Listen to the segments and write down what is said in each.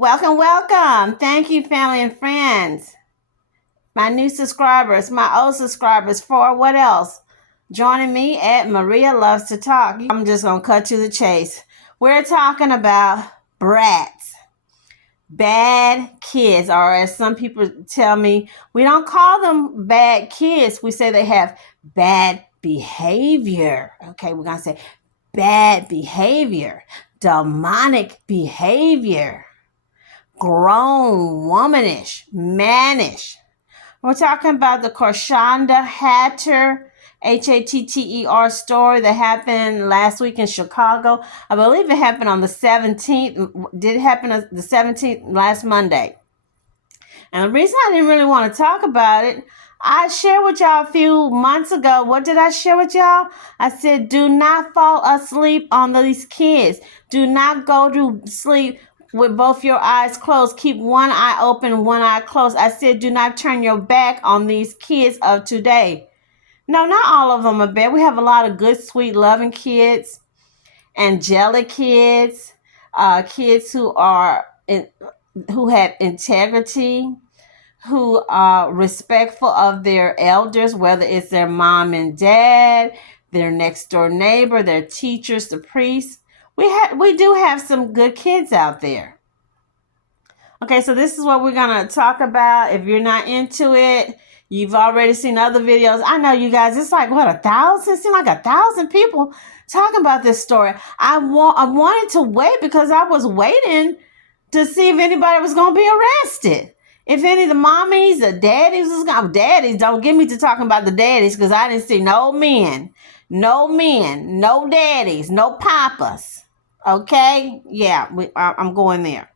Welcome, welcome. Thank you, family and friends. My new subscribers, my old subscribers, for what else? Joining me at Maria Loves to Talk. I'm just going to cut to the chase. We're talking about brats, bad kids, or as some people tell me, we don't call them bad kids. We say they have bad behavior. Okay, we're going to say bad behavior, demonic behavior, grown, womanish, mannish. We're talking about the Corshawnda Hatter, Hatter story that happened last week in Chicago. I believe it happened on the 17th. Did it happen on the 17th, last Monday? And the reason I didn't really want to talk about it, I shared with y'all a few months ago. What did I share with y'all? I said, do not fall asleep on these kids. Do not go to sleep with both your eyes closed. Keep one eye open, one eye closed. I said, do not turn your back on these kids of today. No, not all of them are bad. We have a lot of good, sweet, loving kids, angelic kids, kids who have integrity, who are respectful of their elders, whether it's their mom and dad, their next door neighbor, their teachers, the priests. We do have some good kids out there. Okay, so this is what we're gonna talk about. If you're not into it, you've already seen other videos. I know you guys. It's like what, 1,000? It seems like 1,000 people talking about this story. I wanted to wait because I was waiting to see if anybody was gonna be arrested. If any of the mommies or daddies was gonna, daddies, don't get me to talking about the daddies because I didn't see no men, no daddies, no papas. Okay, yeah, I'm going there.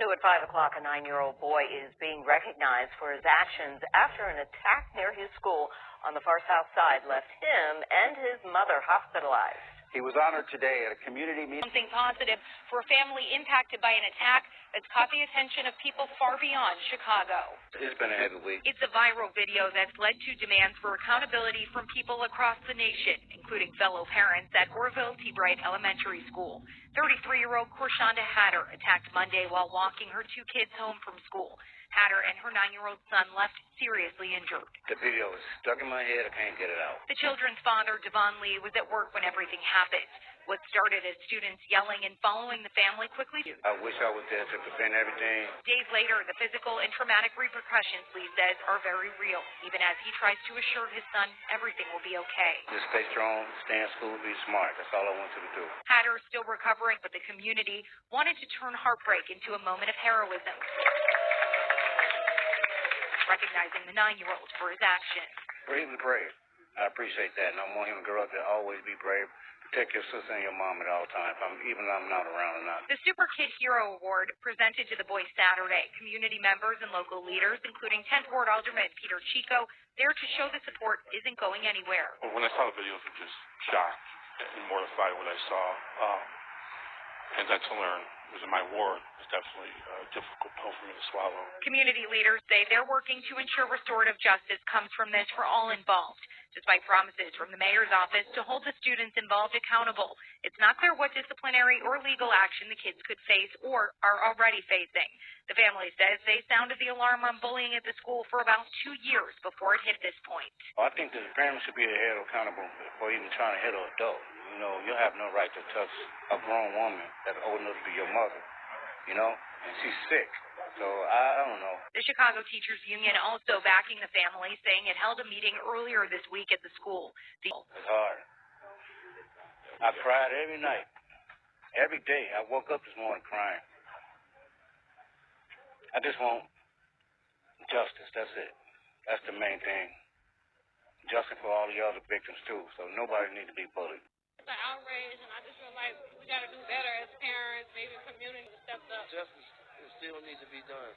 New at 5 o'clock, a 9-year-old boy is being recognized for his actions after an attack near his school on the far south side left him and his mother hospitalized. He was honored today at a community meeting. Something positive for a family impacted by an attack that's caught the attention of people far beyond Chicago. It's been a heavy week. It's a viral video that's led to demands for accountability from people across the nation, including fellow parents at Orville T. Bright Elementary School. 33-year-old Corshawnda Hatter attacked Monday while walking her two kids home from school. Hatter and her 9-year-old son left seriously injured. The video is stuck in my head. I can't get it out. The children's father, Devon Lee, was at work when everything happened. What started as students yelling and following the family quickly. I wish I was there to prevent everything. Days later, the physical and traumatic repercussions, Lee says, are very real, even as he tries to assure his son everything will be okay. Just stay strong, stay in school, be smart. That's all I want you to do. Hatter is still recovering, but the community wanted to turn heartbreak into a moment of heroism, recognizing the 9-year-old for his actions. Brave and brave. I appreciate that, and I want him to grow up to always be brave. Protect your sister and your mom at all times, even though I'm not around or not. The Super Kid Hero Award presented to the boys Saturday. Community members and local leaders, including 10th Ward Alderman Peter Chico, there to show the support isn't going anywhere. Well, when I saw the videos, I was just shocked and mortified what I saw. And then to learn it was in my ward was definitely a difficult pill for me to swallow. Community leaders say they're working to ensure restorative justice comes from this for all involved. Despite promises from the mayor's office to hold the students involved accountable, it's not clear what disciplinary or legal action the kids could face or are already facing. The family says they sounded the alarm on bullying at the school for about 2 years before it hit this point. Well, I think the parents should be held accountable for even trying to hit an adult. You know, you have no right to touch a grown woman that's old enough to be your mother, you know, and she's sick. So, I don't know. The Chicago Teachers Union also backing the family, saying it held a meeting earlier this week at the school. It's hard. I cried every night. Every day. I woke up this morning crying. I just want justice. That's it. That's the main thing. Justice for all the other victims, too. So nobody needs to be bullied. It's an outrage, and I just feel like we got to do better as parents, maybe community to step up. Justice still needs to be done.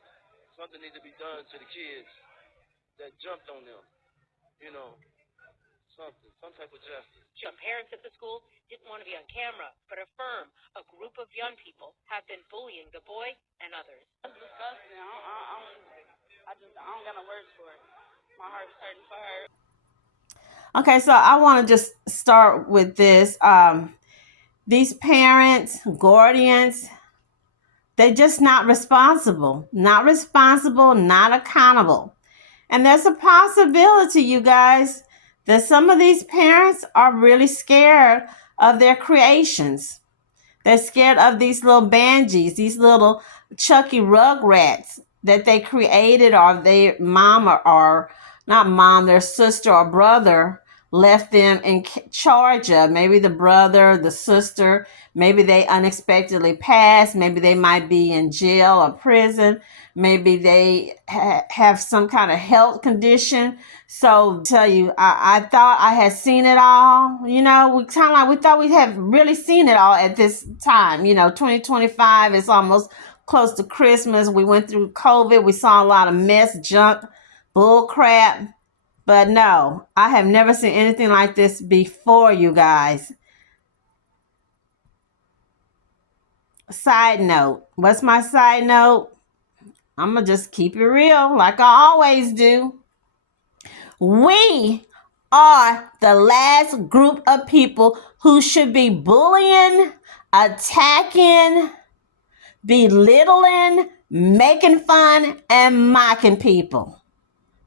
Something needs to be done to the kids that jumped on them. You know, some type of justice. Some parents at the school didn't want to be on camera, but affirm a group of young people have been bullying the boy and others. That's disgusting. I don't got no words for it. My heart's hurting for her. Okay, so I want to just start with this. These parents, guardians, They're just not responsible, not accountable. And there's a possibility, you guys, that some of these parents are really scared of their creations. They're scared of these little banjies, these little Chucky rugrats that they created, or their mom or not mom, their sister or brother left them in charge of. Maybe the brother, the sister, maybe they unexpectedly passed. Maybe they might be in jail or prison. Maybe they have some kind of health condition. So tell you, I thought I had seen it all. You know, we thought we had really seen it all at this time. You know, 2025 is almost close to Christmas. We went through COVID. We saw a lot of mess, junk, bull crap. But no, I have never seen anything like this before, you guys. Side note. What's my side note? I'm going to just keep it real like I always do. We are the last group of people who should be bullying, attacking, belittling, making fun, and mocking people.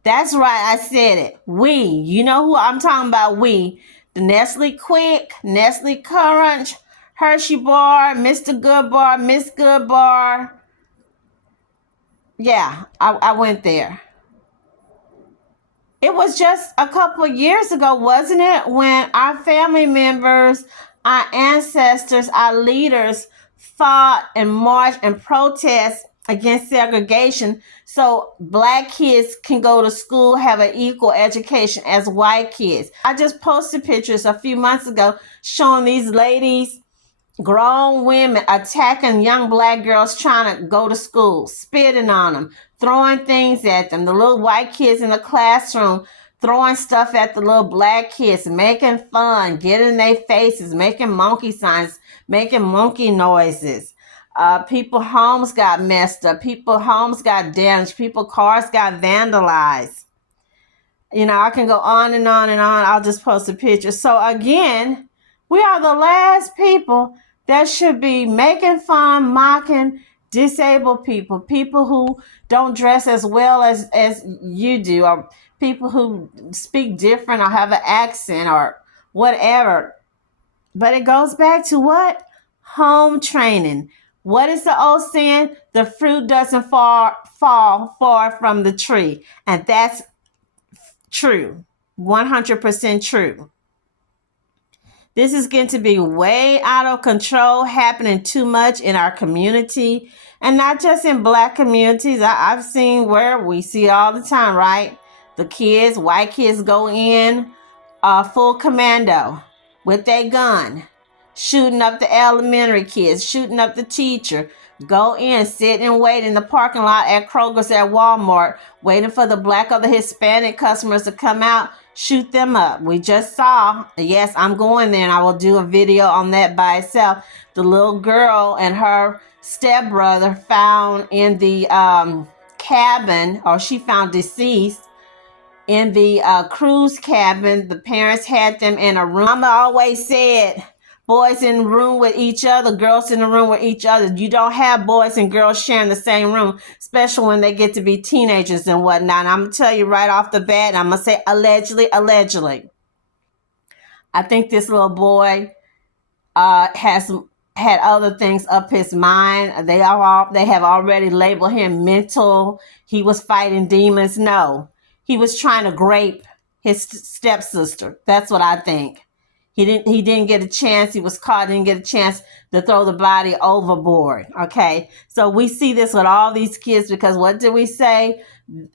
That's right, I said it. We, you know who I'm talking about, we. The Nestle Quick, Nestle Crunch, Hershey Bar, Mr. Good Bar, Miss Good Bar. Yeah, I went there. It was just a couple of years ago, wasn't it, when our family members, our ancestors, our leaders fought and marched and protest against segregation so black kids can go to school, have an equal education as white kids. I just posted pictures a few months ago showing these ladies, grown women, attacking young black girls trying to go to school, spitting on them, throwing things at them. The little white kids in the classroom throwing stuff at the little black kids, making fun, getting in their faces, making monkey signs, making monkey noises. People homes got messed up. People homes got damaged. People cars got vandalized. You know, I can go on and on and on. I'll just post a picture. So again, we are the last people that should be making fun, mocking disabled people, people who don't dress as well as you do, or people who speak different or have an accent or whatever. But it goes back to what? Home training. What is the old saying? The fruit doesn't fall far from the tree. And that's true. 100% true. This is going to be way out of control, happening too much in our community. And not just in black communities. I've seen where we see it all the time, right? The kids, white kids go in full commando with their gun, shooting up the elementary kids, shooting up the teacher, go in, sit and wait in the parking lot at Kroger's, at Walmart, waiting for the black or the Hispanic customers to come out, shoot them up. We just saw, yes, I'm going there and I will do a video on that by itself, the little girl and her stepbrother found in the cabin, or she found deceased in the cruise cabin. The parents had them in a room. Mama always said, boys in the room with each other, girls in the room with each other. You don't have boys and girls sharing the same room, especially when they get to be teenagers and whatnot. And I'm going to tell you right off the bat, I'm going to say allegedly. I think this little boy has had other things up his mind. They have already labeled him mental. He was fighting demons. No, he was trying to grape his stepsister. That's what I think. He didn't get a chance. He was caught, didn't get a chance to throw the body overboard. Okay. So we see this with all these kids, because what did we say?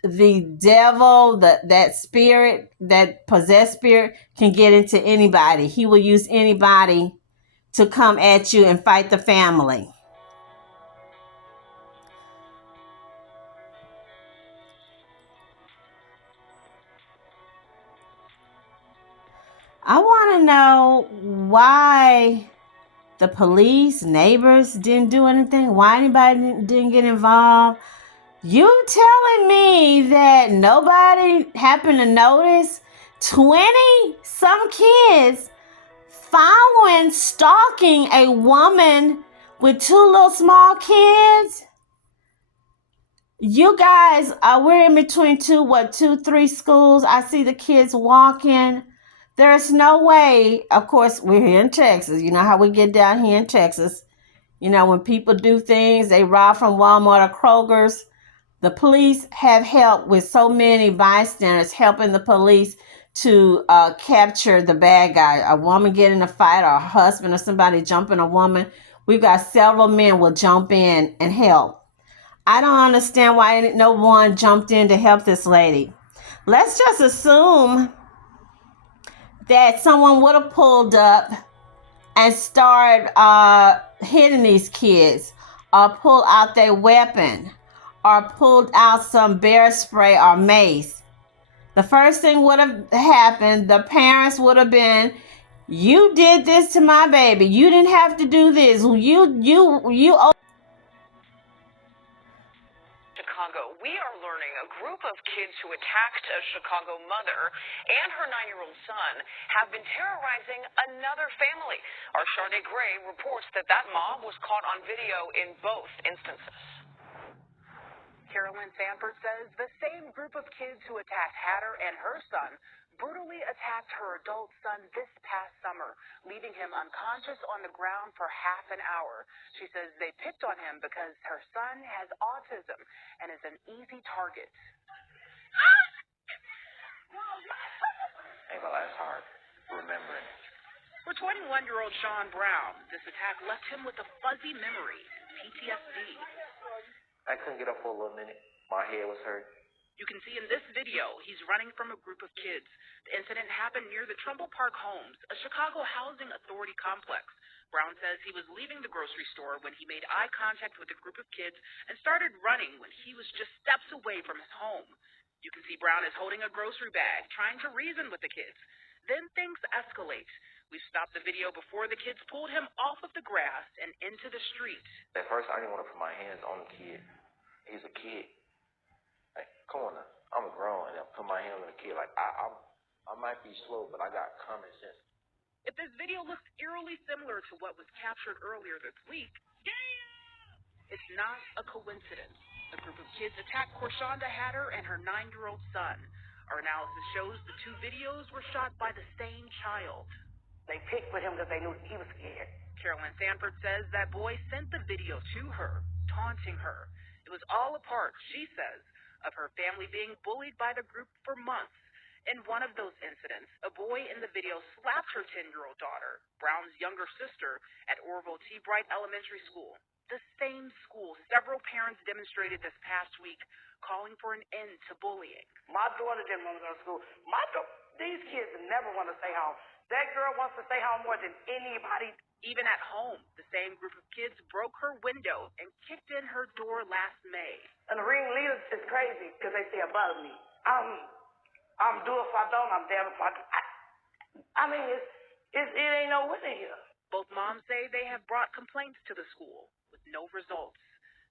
The devil, that spirit, that possessed spirit can get into anybody. He will use anybody to come at you and fight the family. I want to know why the police, neighbors didn't do anything. Why anybody didn't get involved. You telling me that nobody happened to notice 20 some kids stalking a woman with 2 little small kids. You guys, we're in between 3 schools. I see the kids walking. There's no way. Of course, we're here in Texas. You know how we get down here in Texas. You know, when people do things, they rob from Walmart or Kroger's. The police have helped with so many bystanders helping the police to capture the bad guy. A woman get in a fight, or a husband or somebody jumping a woman. We've got several men will jump in and help. I don't understand why no one jumped in to help this lady. Let's just assume that someone would have pulled up and started hitting these kids, or pull out their weapon, or pulled out some bear spray or mace. The first thing would have happened, the parents would have been, you did this to my baby. You didn't have to do this. You Chicago, we are learning a group of kids who attacked a Chicago mother and her 9-year-old son have been terrorizing another family. Our Charnay Gray reports that mob was caught on video in both instances. Carolyn Sanford says the same group of kids who attacked Hatter and her son brutally attacked her adult son this past summer, leaving him unconscious on the ground for half an hour. She says they picked on him because her son has autism and is an easy target. Ain't gonna last hard remembering. For 21-year-old Sean Brown, this attack left him with a fuzzy memory, PTSD. I couldn't get up for a little minute. My head was hurt. You can see in this video, he's running from a group of kids. The incident happened near the Trumbull Park Homes, a Chicago housing authority complex. Brown says he was leaving the grocery store when he made eye contact with a group of kids and started running when he was just steps away from his home. You can see Brown is holding a grocery bag, trying to reason with the kids. Then things escalate. We stopped the video before the kids pulled him off of the grass and into the street. At first, I didn't want to put my hands on the kid. He's a kid. Like, come on now. I'm grown, and I put my hand on the kid. Like, I might be slow, but I got common sense. If this video looks eerily similar to what was captured earlier this week, it's not a coincidence. A group of kids attacked Corshawnda Hatter and her 9-year-old son. Our analysis shows the 2 videos were shot by the same child. They picked with him because they knew he was scared. Carolyn Sanford says that boy sent the video to her, taunting her. It was all a part, she says, of her family being bullied by the group for months. In one of those incidents, a boy in the video slapped her 10-year-old daughter, Brown's younger sister, at Orville T. Bright Elementary School. The same school several parents demonstrated this past week, calling for an end to bullying. My daughter didn't want to go to school. These kids never want to stay home. That girl wants to stay home more than anybody. Even at home, the same group of kids broke her window and kicked in her door last May. And the ringleaders is crazy because they stay above me. I'm do if I don't, I'm damn if I do. I mean, it ain't no winner here. Both moms say they have brought complaints to the school with no results.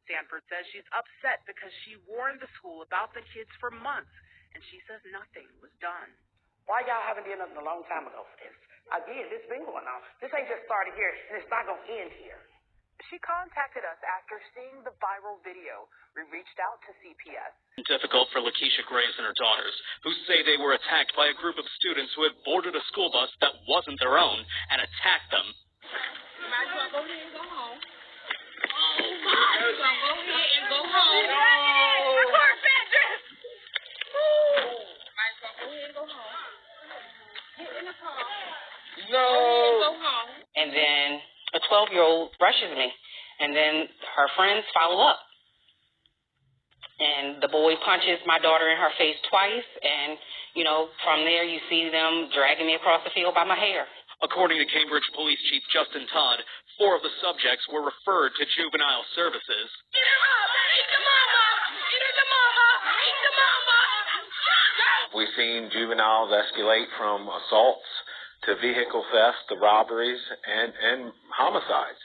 Sanford says she's upset because she warned the school about the kids for months, and she says nothing was done. Why y'all haven't done nothing a long time ago for this? Again, this been going on. This ain't just started here, and it's not going to end here. She contacted us after seeing the viral video. We reached out to CPS. Difficult for Lakesha Graves and her daughters, who say they were attacked by a group of students who had boarded a school bus that wasn't their own and attacked them. You might as well go ahead and go home. Oh, my. You're going to go ahead and go home. No. Of course, Bedris. Might as well go ahead and go home. Get in the car. No. Go home. And then a 12-year-old rushes me, and then her friends follow up. And the boy punches my daughter in her face twice, and, from there you see them dragging me across the field by my hair. According to Cambridge Police Chief Justin Todd, 4 of the subjects were referred to juvenile services. We've seen juveniles escalate from assaults to vehicle theft, to robberies, and homicides.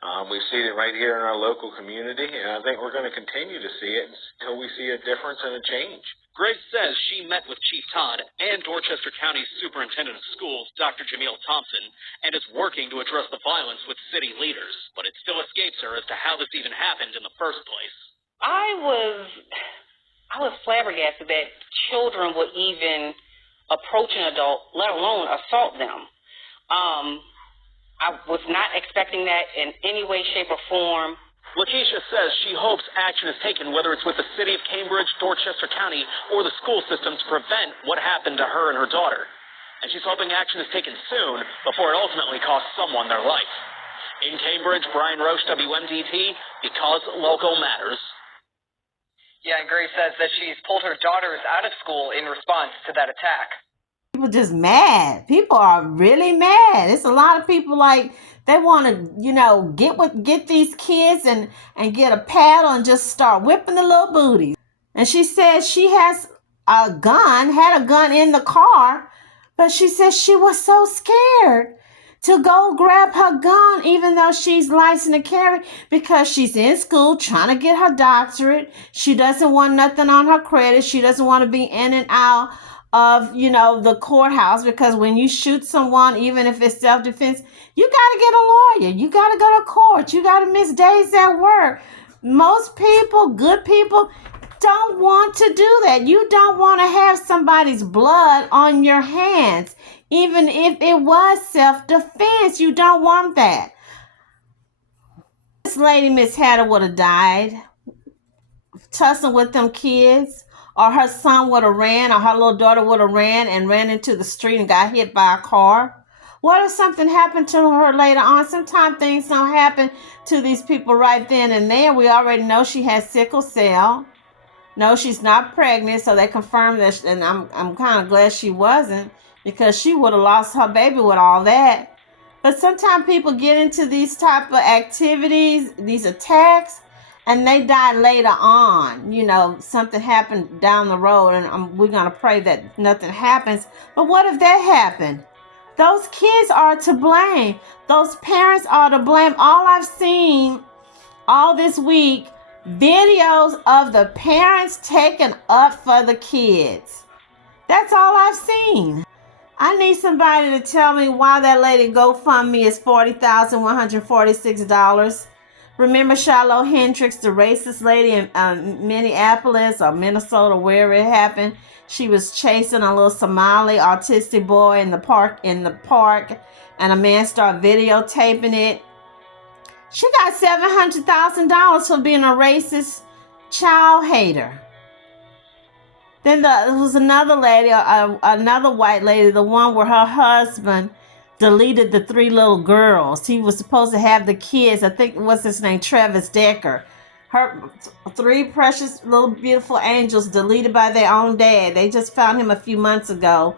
We've seen it right here in our local community, and I think we're going to continue to see it until we see a difference and a change. Grace says she met with Chief Todd and Dorchester County Superintendent of Schools, Dr. Jamil Thompson, and is working to address the violence with city leaders, but it still escapes her as to how this even happened in the first place. I was flabbergasted that children would even approach an adult, let alone assault them. I was not expecting that in any way, shape, or form. Lakesha says she hopes action is taken, whether it's with the city of Cambridge, Dorchester County, or the school system to prevent what happened to her and her daughter. And she's hoping action is taken soon before it ultimately costs someone their life. In Cambridge, Brian Roche, WMDT, because local matters. Yeah, and Grace says that she's pulled her daughters out of school in response to that attack. People just mad. People are really mad. It's a lot of people like they want to, get these kids and get a paddle and just start whipping the little booties. And she says she had a gun in the car, but she says she was so scared to go grab her gun, even though she's licensed to carry, because she's in school trying to get her doctorate. She doesn't want nothing on her credit. She doesn't want to be in and out of, the courthouse, because when you shoot someone, even if it's self-defense, you got to get a lawyer. You got to go to court. You got to miss days at work. Most people, good people, don't want to do that. You don't want to have somebody's blood on your hands. Even if it was self-defense, you don't want that. This lady, Miss Hatter, would have died tussling with them kids, or her son would have ran, or her little daughter would have ran into the street and got hit by a car. What if something happened to her later on? Sometimes things don't happen to these people right then and there. We already know she has sickle cell. No, she's not pregnant, so they confirmed that, and I'm kind of glad she wasn't, because she would have lost her baby with all that. But sometimes people get into these type of activities, these attacks, and they die later on. Something happened down the road, and we're going to pray that nothing happens. But what if that happened? Those kids are to blame. Those parents are to blame. All I've seen all this week, videos of the parents taking up for the kids. That's all I've seen. I need somebody to tell me why that lady GoFundMe is $40,146. Remember Shiloh Hendricks, the racist lady in Minneapolis or Minnesota, wherever it happened? She was chasing a little Somali autistic boy in the park, and a man started videotaping it. She got $700,000 for being a racist child hater. Then there was another lady, another white lady, the one where her husband deleted the 3 little girls. He was supposed to have the kids. I think, what's his name? Travis Decker. Her 3 precious little beautiful angels deleted by their own dad. They just found him a few months ago.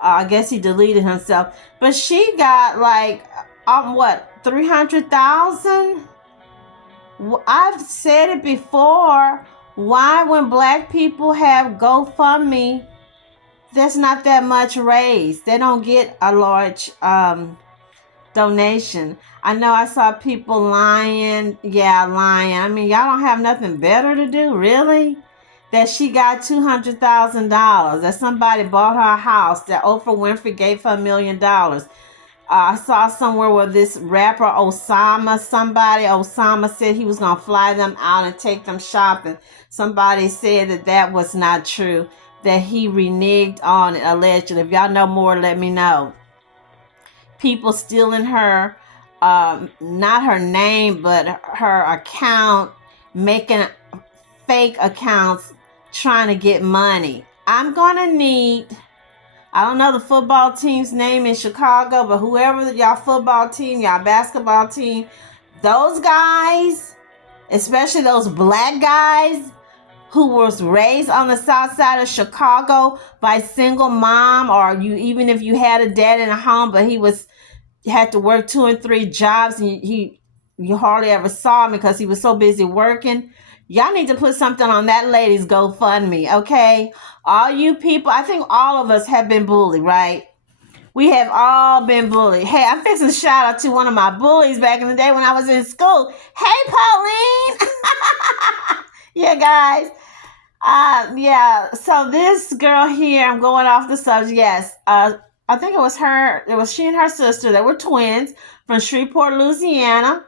I guess he deleted himself. But she got like, $300,000? I've said it before. Why, when black people have GoFundMe, there's not that much raised? They don't get a large donation. I know I saw people lying. Yeah, lying. I mean, y'all don't have nothing better to do, really? That she got $200,000. That somebody bought her a house. That Oprah Winfrey gave her $1 million. I saw somewhere where this rapper Osama said he was going to fly them out and take them shopping. Somebody said that was not true, that he reneged on it, allegedly. If y'all know more, let me know. People stealing her, not her name, but her account, making fake accounts, trying to get money. I'm going to need, I don't know the football team's name in Chicago, but whoever y'all football team, y'all basketball team, those guys, especially those black guys who was raised on the south side of Chicago by single mom, or even if you had a dad in a home, but he had to work 2 and 3 jobs, and you hardly ever saw him because he was so busy working. Y'all need to put something on that lady's GoFundMe, okay? All you people, I think all of us have been bullied, right? We have all been bullied. Hey, I'm fixing a shout out to one of my bullies back in the day when I was in school. Hey, Pauline. Yeah, guys. Yeah. So this girl here, I'm going off the subject. Yes. I think it was her. It was she and her sister. They were twins from Shreveport, Louisiana.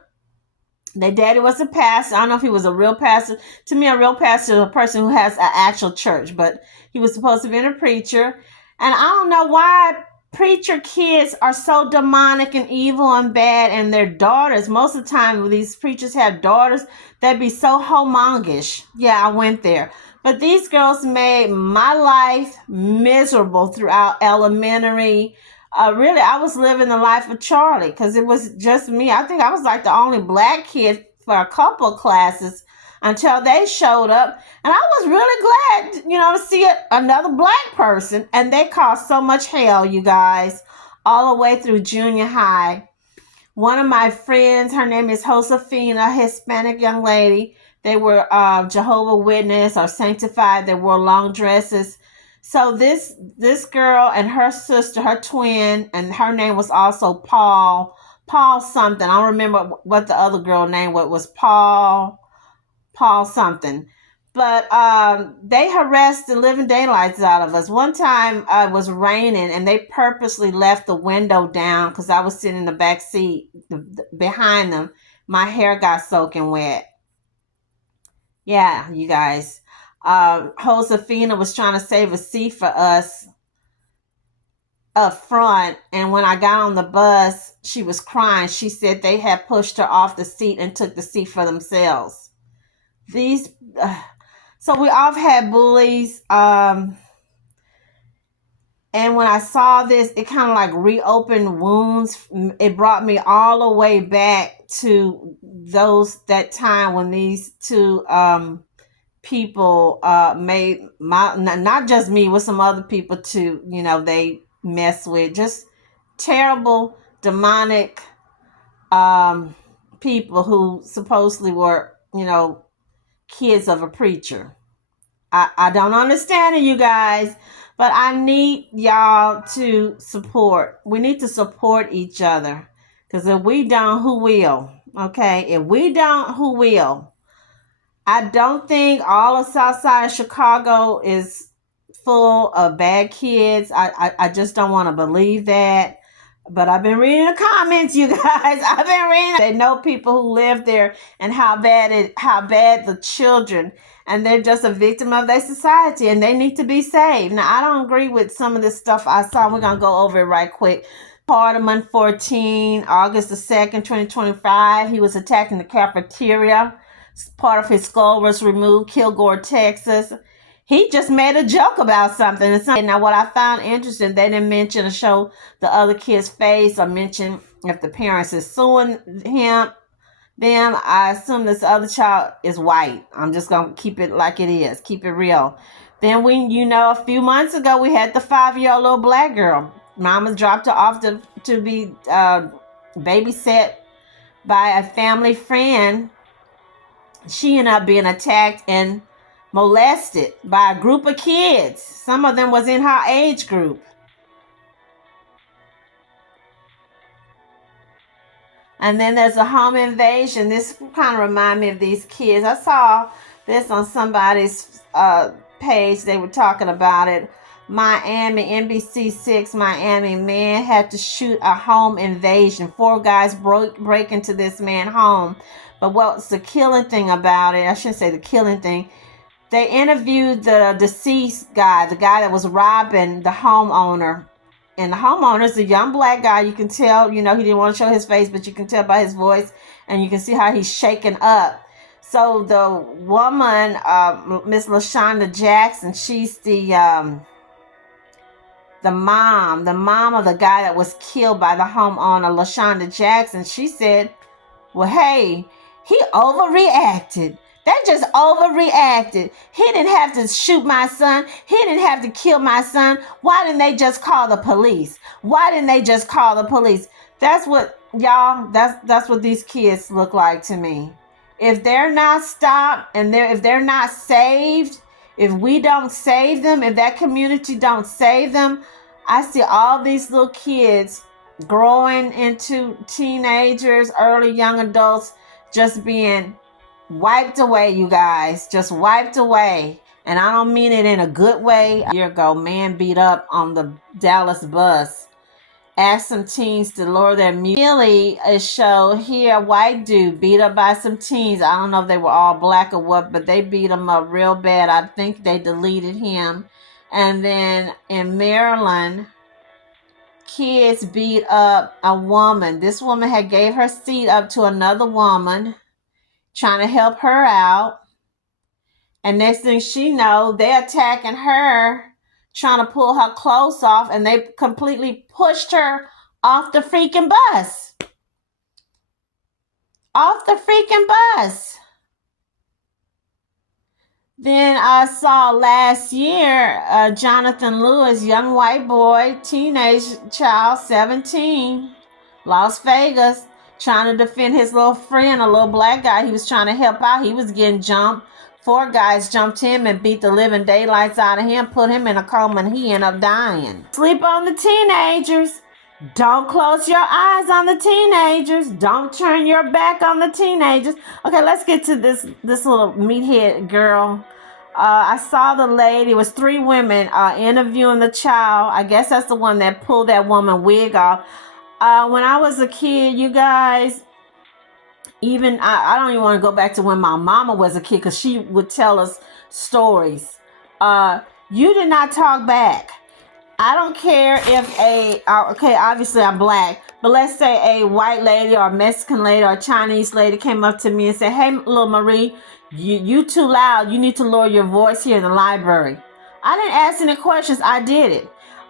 Their daddy was a pastor. I don't know if he was a real pastor. To me, a real pastor is a person who has an actual church, but he was supposed to be a preacher. And I don't know why preacher kids are so demonic and evil and bad, and their daughters, most of the time when these preachers have daughters, they'd be so homongish. Yeah, I went there. But these girls made my life miserable throughout elementary. Really, I was living the life of Charlie because it was just me. I think I was like the only black kid for a couple of classes until they showed up. And I was really glad, to see another black person. And they caused so much hell, you guys, all the way through junior high. One of my friends, her name is Josefina, a Hispanic young lady. They were Jehovah's Witness or sanctified. They wore long dresses. So this girl and her sister, her twin, and her name was also Paul something. I don't remember what the other girl name was. Paul something. But they harassed the living daylights out of us. One time it was raining and they purposely left the window down because I was sitting in the back seat behind them. My hair got soaking wet. Yeah, you guys. Josefina was trying to save a seat for us up front, and when I got on the bus, she was crying. She said they had pushed her off the seat and took the seat for themselves. So we all had bullies, and when I saw this, it kind of like reopened wounds. It brought me all the way back to that time when these two people made not just me, with some other people too, they mess with just terrible demonic people who supposedly were kids of a preacher. I don't understand it, you guys, but I need y'all to support. We need to support each other, because if we don't, who will? Okay, if we don't, who will? I don't think all of South Side of Chicago is full of bad kids. I just don't want to believe that. But I've been reading the comments, you guys. I've been reading. They know people who live there and how bad the children, and they're just a victim of their society, and they need to be saved. Now, I don't agree with some of this stuff I saw. We're gonna go over it right quick. Parliament 14, August the 2nd, 2025. He was attacked in the cafeteria. Part of his skull was removed. Kilgore, Texas. He just made a joke about something. Now, what I found interesting, they didn't mention or show the other kid's face or mention if the parents is suing them. I assume this other child is white. I'm just going to keep it like it is. Keep it real. Then a few months ago, we had the 5-year-old little black girl. Mama dropped her off to be babysat by a family friend. She ended up being attacked and molested by a group of kids. Some of them was in her age group. And then there's a home invasion. This kind of reminds me of these kids. I saw this on somebody's page. They were talking about it. Miami, NBC6, Miami, man had to shoot a home invasion. 4 guys break into this man's home. But what's the killing thing about it? I shouldn't say the killing thing. They interviewed the deceased guy, the guy that was robbing the homeowner. And the homeowner's a young black guy. You can tell, he didn't want to show his face, but you can tell by his voice. And you can see how he's shaken up. So the woman, Miss Lashundia Jackson, she's the mom of the guy that was killed by the homeowner, Lashundia Jackson. She said, well, hey, he overreacted. They just overreacted. He didn't have to shoot my son. He didn't have to kill my son. Why didn't they just call the police? That's what, y'all, that's what these kids look like to me. If they're not stopped and if they're not saved, if we don't save them, if that community don't save them, I see all these little kids growing into teenagers, early young adults, just being wiped away, you guys. Just wiped away. And I don't mean it in a good way. A year ago, man beat up on the Dallas bus. Asked some teens to lower their music. Really, a show here, a white dude beat up by some teens. I don't know if they were all black or what, but they beat him up real bad. I think they deleted him. And then in Maryland, kids beat up a woman. This woman had gave her seat up to another woman, trying to help her out. And next thing she know, they're attacking her, trying to pull her clothes off, and they completely pushed her off the freaking bus. Off the freaking bus. Then I saw last year, Jonathan Lewis, young white boy, teenage child, 17, Las Vegas, trying to defend his little friend, a little black guy he was trying to help out. He was getting jumped. 4 guys jumped him and beat the living daylights out of him, put him in a coma, and he ended up dying. Sleep on the teenagers. Don't close your eyes on the teenagers. Don't turn your back on the teenagers. Okay, let's get to this little meathead girl. I saw the lady. It was 3 women interviewing the child. I guess that's the one that pulled that woman wig off. When I was a kid, you guys, even I don't even want to go back to when my mama was a kid, because she would tell us stories. You did not talk back. I don't care if okay, obviously I'm black, but let's say a white lady or a Mexican lady or a Chinese lady came up to me and said, "Hey, little Marie, you too loud. You need to lower your voice here in the library." I didn't ask any questions. I did it.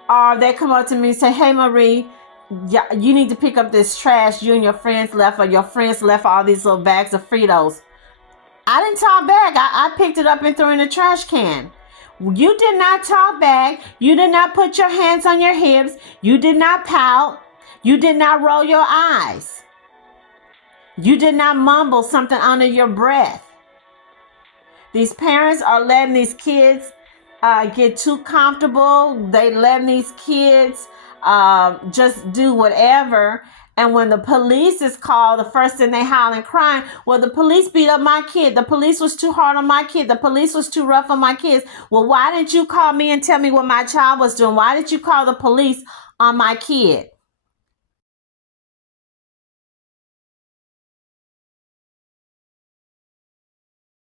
Or they come up to me and say, "Hey, Marie, you need to pick up this trash you and your friends left, or your friends left all these little bags of Fritos." I didn't talk back. I picked it up and threw it in the trash can. You did not talk back. You did not put your hands on your hips. You did not pout. You did not roll your eyes. You did not mumble something under your breath. These parents are letting these kids get too comfortable. They letting these kids just do whatever. And when the police is called, the first thing they howl and crying, "Well, the police beat up my kid. The police was too hard on my kid. The police was too rough on my kids." Well, why didn't you call me and tell me what my child was doing? Why did you call the police on my kid?